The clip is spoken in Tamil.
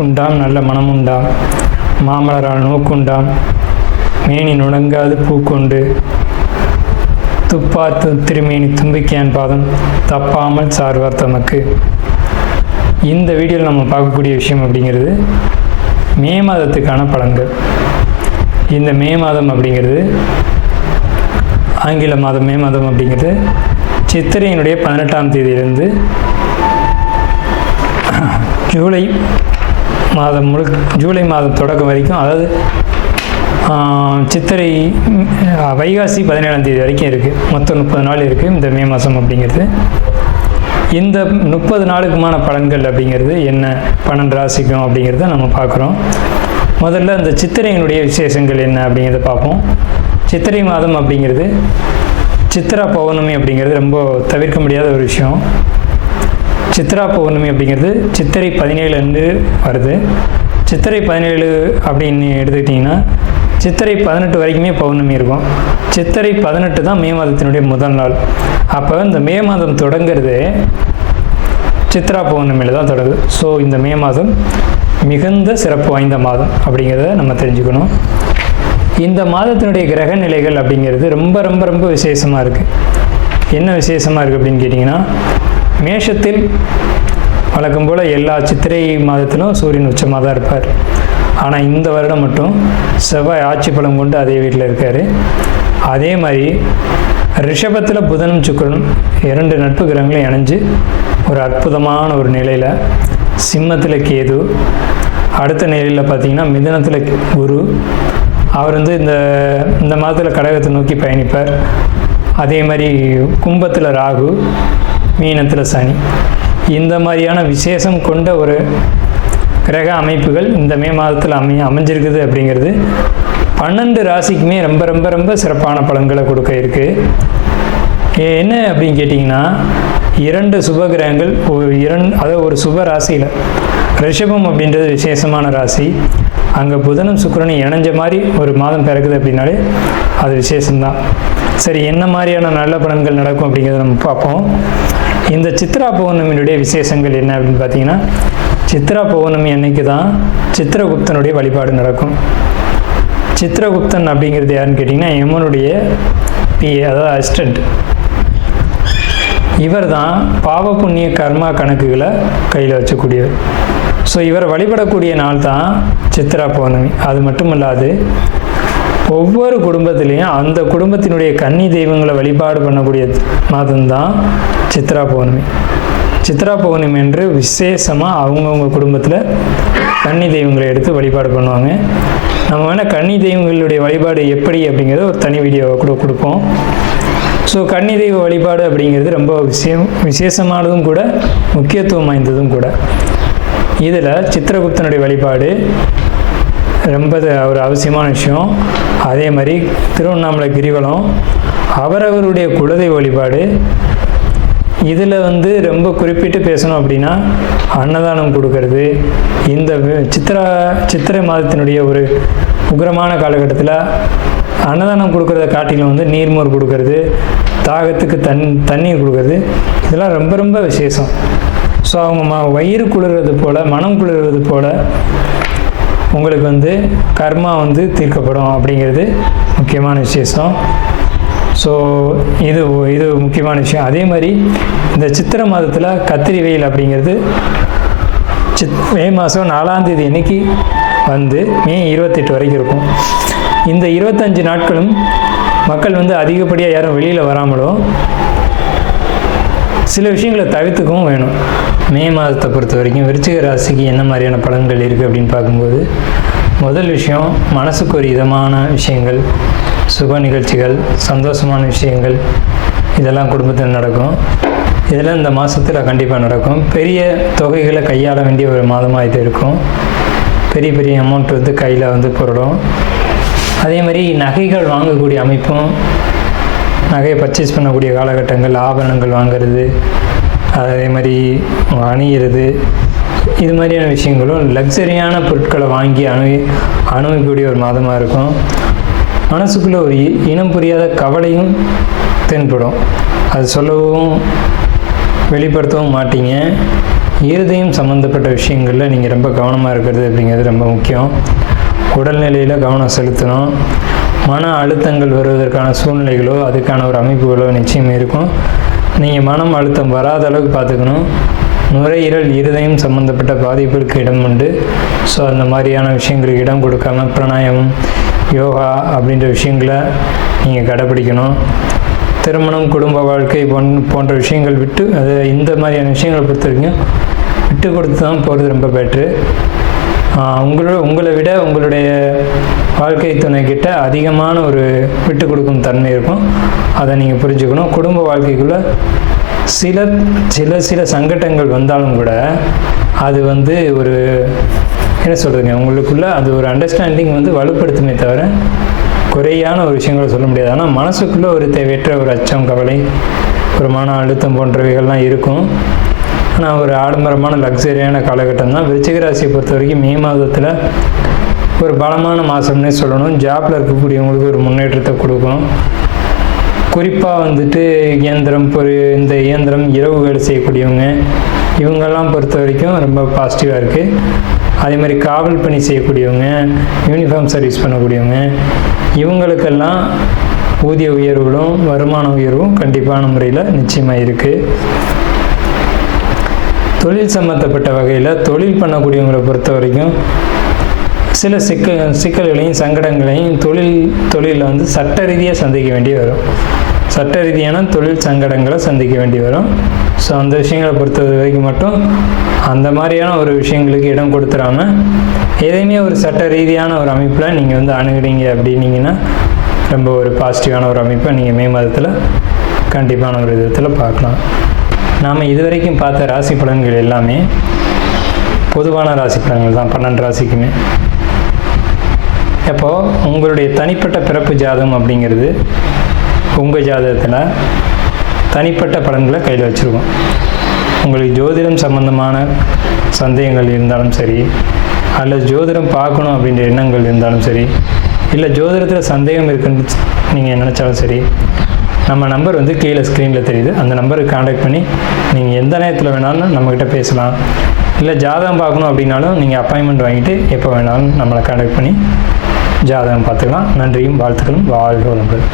வாக்குண்டாம் நல்ல மனமுண்டாம் மாமலரால் நோக்குண்டாம் மேனி நுணங்காது பூக்கொண்டு துப்பார் திருமேனி தும்பிக்கையான் பாதம் தப்பாமல் சார்வார் தமக்கு. இந்த வீடியோவில் நம்ம பார்க்கக்கூடிய விஷயம் அப்படிங்கிறது மே மாதத்துக்கான பலன்கள். இந்த மே மாதம் அப்படிங்கிறது ஆங்கில மாதம் மே மாதம் அப்படிங்கிறது சித்திரையினுடைய 18ஆம் தேதியிலிருந்து ஜூலை மாதம் தொடக்கம் வரைக்கும், அதாவது சித்திரை வைகாசி 17ஆம் தேதி வரைக்கும் இருக்குது. மொத்தம் 30 நாள் இருக்குது இந்த மே மாதம் அப்படிங்கிறது. இந்த 30 நாளுக்குமான பலன்கள் அப்படிங்கிறது என்ன, 12 ராசிக்கும் அப்படிங்கிறத நம்ம பார்க்குறோம். முதல்ல இந்த சித்திரையினுடைய விசேஷங்கள் என்ன அப்படிங்கிறத பார்ப்போம். சித்திரை மாதம் அப்படிங்கிறது சித்ரா பௌர்ணமி அப்படிங்கிறது ரொம்ப தவிர்க்க முடியாத ஒரு விஷயம். சித்ரா பௌர்ணமி அப்படிங்கிறது சித்திரை 17 அன்று வருது. சித்திரை 17 அப்படின்னு எடுத்துக்கிட்டிங்கன்னா சித்திரை 18 வரைக்குமே பௌர்ணமி இருக்கும். சித்திரை 18 தான் மே மாதத்தினுடைய முதல் நாள். அப்போ இந்த மே மாதம் தொடங்கிறது சித்ரா பௌர்ணமியில் தான் தொடங்குது. ஸோ இந்த மே மாதம் மிகுந்த சிறப்பு வாய்ந்த மாதம் அப்படிங்கிறத நம்ம தெரிஞ்சுக்கணும். இந்த மாதத்தினுடைய கிரக நிலைகள் அப்படிங்கிறது ரொம்ப ரொம்ப ரொம்ப விசேஷமாக இருக்குது. என்ன விசேஷமாக இருக்குது அப்படின்னு கேட்டிங்கன்னா, மேஷத்தில் வழக்கம் போல் எல்லா சித்திரை மாதத்திலும் சூரியன் உச்சமாக தான் இருப்பார். ஆனால் இந்த வருடம் மட்டும் செவ்வாய் ஆட்சி பலம் கொண்டு அதே வீட்டில் இருக்கார். அதே மாதிரி ரிஷபத்தில் புதனும் சுக்கிரனும் 2 நட்பு கிரகங்களும் இணைஞ்சு ஒரு அற்புதமான ஒரு நிலையில், சிம்மத்தில் கேது, அடுத்த நிலையில் பார்த்திங்கன்னா மிதுனத்தில் குரு, அவர் இந்த மாதத்தில் கடகத்தை நோக்கி பயணிப்பார். அதே மாதிரி கும்பத்தில் ராகு, மீனத்தில் சனி. இந்த மாதிரியான விசேஷம் கொண்ட ஒரு கிரக அமைப்புகள் இந்த மே மாதத்தில் அமைஞ்சிருக்குது அப்படிங்கிறது 12 ராசிக்குமே ரொம்ப ரொம்ப ரொம்ப சிறப்பான பலன்களை கொடுக்க இருக்குது. என்ன அப்படின்னு கேட்டிங்கன்னா, 2 சுப கிரகங்கள் அதாவது ஒரு சுப ராசியில், ரிஷபம் அப்படின்றது விசேஷமான ராசி, அங்கே புதனும் சுக்கிரனும் இணைஞ்ச மாதிரி ஒரு மாதம் பிறக்குது அப்படின்னாலே அது விசேஷம்தான். சரி, என்ன மாதிரியான நல்ல பலன்கள் நடக்கும் அப்படிங்கிறத நம்ம பார்ப்போம். இந்த சித்ரா பௌர்ணமியினுடைய விசேஷங்கள் என்ன அப்படின்னு பார்த்தீங்கன்னா, சித்ரா பௌர்ணமி அன்னைக்கு தான் சித்திரகுப்தனுடைய வழிபாடு நடக்கும். சித்திரகுப்தன் அப்படிங்கிறது யாருன்னு கேட்டிங்கன்னா, யமனுடைய பிஏ, அதாவது அசிஸ்டண்ட். இவர் தான் பாவ புண்ணிய கர்மா கணக்குகளை கையில் வச்சக்கூடியவர். ஸோ இவரை வழிபடக்கூடிய நாள் தான் சித்ரா பௌர்ணமி. அது மட்டும் இல்லாது ஒவ்வொரு குடும்பத்திலையும் அந்த குடும்பத்தினுடைய கன்னி தெய்வங்களை வழிபாடு பண்ணக்கூடிய மாதம்தான் சித்ரா பௌர்ணமி. சித்ரா பௌர்ணமி என்று விசேஷமாக அவங்கவுங்க குடும்பத்தில் கன்னி தெய்வங்களை எடுத்து வழிபாடு பண்ணுவாங்க. நம்ம வேணால் கன்னி தெய்வங்களுடைய வழிபாடு எப்படி அப்படிங்கிறத ஒரு தனி வீடியோவை கூட கொடுப்போம். ஸோ கன்னி தெய்வ வழிபாடு அப்படிங்கிறது ரொம்ப விசேஷமானதும் கூட, முக்கியத்துவம் வாய்ந்ததும் கூட. இதில் சித்திரகுப்தனுடைய வழிபாடு ரொம்ப ஒரு அவசியமான விஷயம். அதே மாதிரி திருவண்ணாமலை கிரிவலம், அவரவருடைய குலதெய்வ வழிபாடு. இதில் ரொம்ப குறிப்பிட்டு பேசணும் அப்படின்னா அன்னதானம் கொடுக்கறது. இந்த சித்திரை மாதத்தினுடைய ஒரு உக்கிரமான காலகட்டத்தில் அன்னதானம் கொடுக்கறத காட்டிலும் நீர்மோர் கொடுக்கறது, தாகத்துக்கு தண்ணீர் கொடுக்கறது, இதெல்லாம் ரொம்ப ரொம்ப விசேஷம். ஸோ அவங்க வயிறு குளிர்றது போல், மனம் குளிர்றது போல் உங்களுக்கு கர்மா தீர்க்கப்படும் அப்படிங்கிறது முக்கியமான விசேஷம். ஸோ இது முக்கியமான விஷயம். அதே மாதிரி இந்த சித்திரை மாதத்தில் கத்திரி வெயில் அப்படிங்கிறது மே மாதம் 4ஆம் தேதி அன்னைக்கு மே 28 வரைக்கும் இருக்கும். இந்த 25 நாட்களும் மக்கள் அதிகப்படியாக யாரும் வெளியில் வராமலும் சில விஷயங்களை தவிர்த்துக்கவும் வேணும். மே மாதத்தை பொறுத்த வரைக்கும் விருச்சிக ராசிக்கு என்ன மாதிரியான பலன்கள் இருக்குது அப்படின்னு பார்க்கும்போது, முதல் விஷயம், மனசுக்கு ஒரு இதமான விஷயங்கள், சுப நிகழ்ச்சிகள், சந்தோஷமான விஷயங்கள், இதெல்லாம் குடும்பத்தில் நடக்கும். இதெல்லாம் இந்த மாதத்தில் கண்டிப்பாக நடக்கும். பெரிய தொகைகளை கையாள வேண்டிய ஒரு மாதமாக இது இருக்கும். பெரிய பெரிய அமௌண்ட் கையில் பொருளும். அதே மாதிரி நகைகள் வாங்கக்கூடிய அமைப்பும், நகையை பர்ச்சேஸ் பண்ணக்கூடிய காலகட்டங்கள், ஆபரணங்கள் வாங்கிறது, அதே மாதிரி அணியிறது, இது மாதிரியான விஷயங்களும் லக்ஸரியான பொருட்களை வாங்கி அனுபவிக்கக்கூடிய ஒரு மாதமாக இருக்கும். மனசுக்குள்ளே ஒரு இனம் புரியாத கவலையும் தென்படும். அது சொல்லவும் வெளிப்படுத்தவும் மாட்டீங்க. இருதயம் சம்மந்தப்பட்ட விஷயங்களில் நீங்கள் ரொம்ப கவனமாக இருக்கிறது அப்படிங்கிறது ரொம்ப முக்கியம். உடல்நிலையில் கவனம் செலுத்தணும். மன அழுத்தங்கள் வருவதற்கான சூழ்நிலைகளோ அதுக்கான ஒரு அமைப்புகளோ நிச்சயம் இருக்கும். நீங்கள் மனம் அழுத்தம் வராத அளவுக்கு பார்த்துக்கணும். நுரையீரல் இருதயம் சம்மந்தப்பட்ட பாதிப்புகளுக்கு இடம் உண்டு. ஸோ அந்த மாதிரியான விஷயங்களுக்கு இடம் கொடுக்காம பிராணாயாமம், யோகா அப்படின்ற விஷயங்களை நீங்கள் கடைப்பிடிக்கணும். திருமணம், குடும்ப வாழ்க்கை போன்ற விஷயங்கள் விட்டு அது இந்த மாதிரியான விஷயங்களை பொறுத்த வரைக்கும் விட்டு கொடுத்து தான் போகிறது ரொம்ப பெட்ரு. உங்களை விட உங்களுடைய வாழ்க்கை துணைக்கிட்ட அதிகமான ஒரு விட்டு கொடுக்கும் தன்மை இருக்கும். அதை நீங்கள் புரிஞ்சுக்கணும். குடும்ப வாழ்க்கைக்குள்ளே சில சங்கடங்கள் வந்தாலும் கூட அது ஒரு என்ன சொல்கிறதுங்க, உங்களுக்குள்ளே அது ஒரு அண்டர்ஸ்டாண்டிங் வலுப்படுத்துமே தவிர குறையான ஒரு விஷயங்களை சொல்ல முடியாது. ஆனால் மனசுக்குள்ளே ஒரு தேவையற்ற ஒரு அச்சம், கவலை, ஒரு மன அழுத்தம் போன்றவைகள்லாம் இருக்கும். ஆனால் ஒரு ஆடம்பரமான லக்ஸரியான காலகட்டம் தான். விருச்சிக ராசியை பொறுத்த வரைக்கும் மே மாதத்தில் ஒரு பலமான மாதம்னே சொல்லணும். ஜாப்பில் இருக்கக்கூடியவங்களுக்கு ஒரு முன்னேற்றத்தை கொடுக்கும். குறிப்பாக இயந்திரம் இந்த இயந்திரம் இரவு வேலை செய்யக்கூடியவங்க இவங்கெல்லாம் பொறுத்த வரைக்கும் ரொம்ப பாசிட்டிவாக இருக்குது. அதே மாதிரி காவல் பணி செய்யக்கூடியவங்க, யூனிஃபார்ம் சர்வீஸ் பண்ணக்கூடியவங்க இவங்களுக்கெல்லாம் ஊதிய உயர்வுகளும் வருமான உயர்வும் கண்டிப்பான முறையில் நிச்சயமாக இருக்குது. தொழில் சம்மந்தப்பட்ட வகையில் தொழில் பண்ணக்கூடியவங்களை பொறுத்த வரைக்கும் சில சிக்கல்களையும் சங்கடங்களையும் தொழிலில் சட்ட ரீதியாக சந்திக்க வேண்டி வரும். சட்ட ரீதியான தொழில் சங்கடங்களை சந்திக்க வேண்டி வரும். ஸோ அந்த விஷயங்களை பொறுத்த வரைக்கும் மட்டும் அந்த மாதிரியான ஒரு விஷயங்களுக்கு இடம் கொடுத்துடாமல் எதையுமே ஒரு சட்ட ரீதியான ஒரு அமைப்பில் நீங்கள் அணுகுறீங்க அப்படின்னீங்கன்னா ரொம்ப ஒரு பாசிட்டிவான ஒரு அமைப்பை நீங்கள் மே மாதத்தில் கண்டிப்பான ஒரு விதத்தில் பார்க்கலாம். நாம் இதுவரைக்கும் பார்த்த ராசி பலன்கள் எல்லாமே பொதுவான ராசி பலன்கள் தான், 12 ராசிக்குமே. அப்போது உங்களுடைய தனிப்பட்ட பிறப்பு ஜாதகம் அப்படிங்கிறது உங்கள் ஜாதகத்தில் தனிப்பட்ட பலன்களை கையில் வச்சுருக்கோம். உங்களுக்கு ஜோதிடம் சம்பந்தமான சந்தேகங்கள் இருந்தாலும் சரி, அல்லது ஜோதிடம் பார்க்கணும் அப்படின்ற எண்ணங்கள் இருந்தாலும் சரி, இல்லை ஜோதிடத்தில் சந்தேகம் இருக்குன்னு நீங்கள் நினச்சாலும் சரி, நம்ம நம்பர் கீழே ஸ்க்ரீனில் தெரியுது. அந்த நம்பருக்கு கான்டாக்ட் பண்ணி நீங்கள் எந்த நேரத்தில் வேணாலும் நம்மக்கிட்ட பேசலாம். இல்லை ஜாதகம் பார்க்கணும் அப்படின்னாலும் நீங்கள் அப்பாயின்மெண்ட் வாங்கிட்டு எப்போ வேணாலும் நம்மளை கான்டாக்ட் பண்ணி ஜாதகம் பார்த்துக்கலாம். நன்றியும் வாழ்த்துக்களும். வாழ்க வளமுடன்.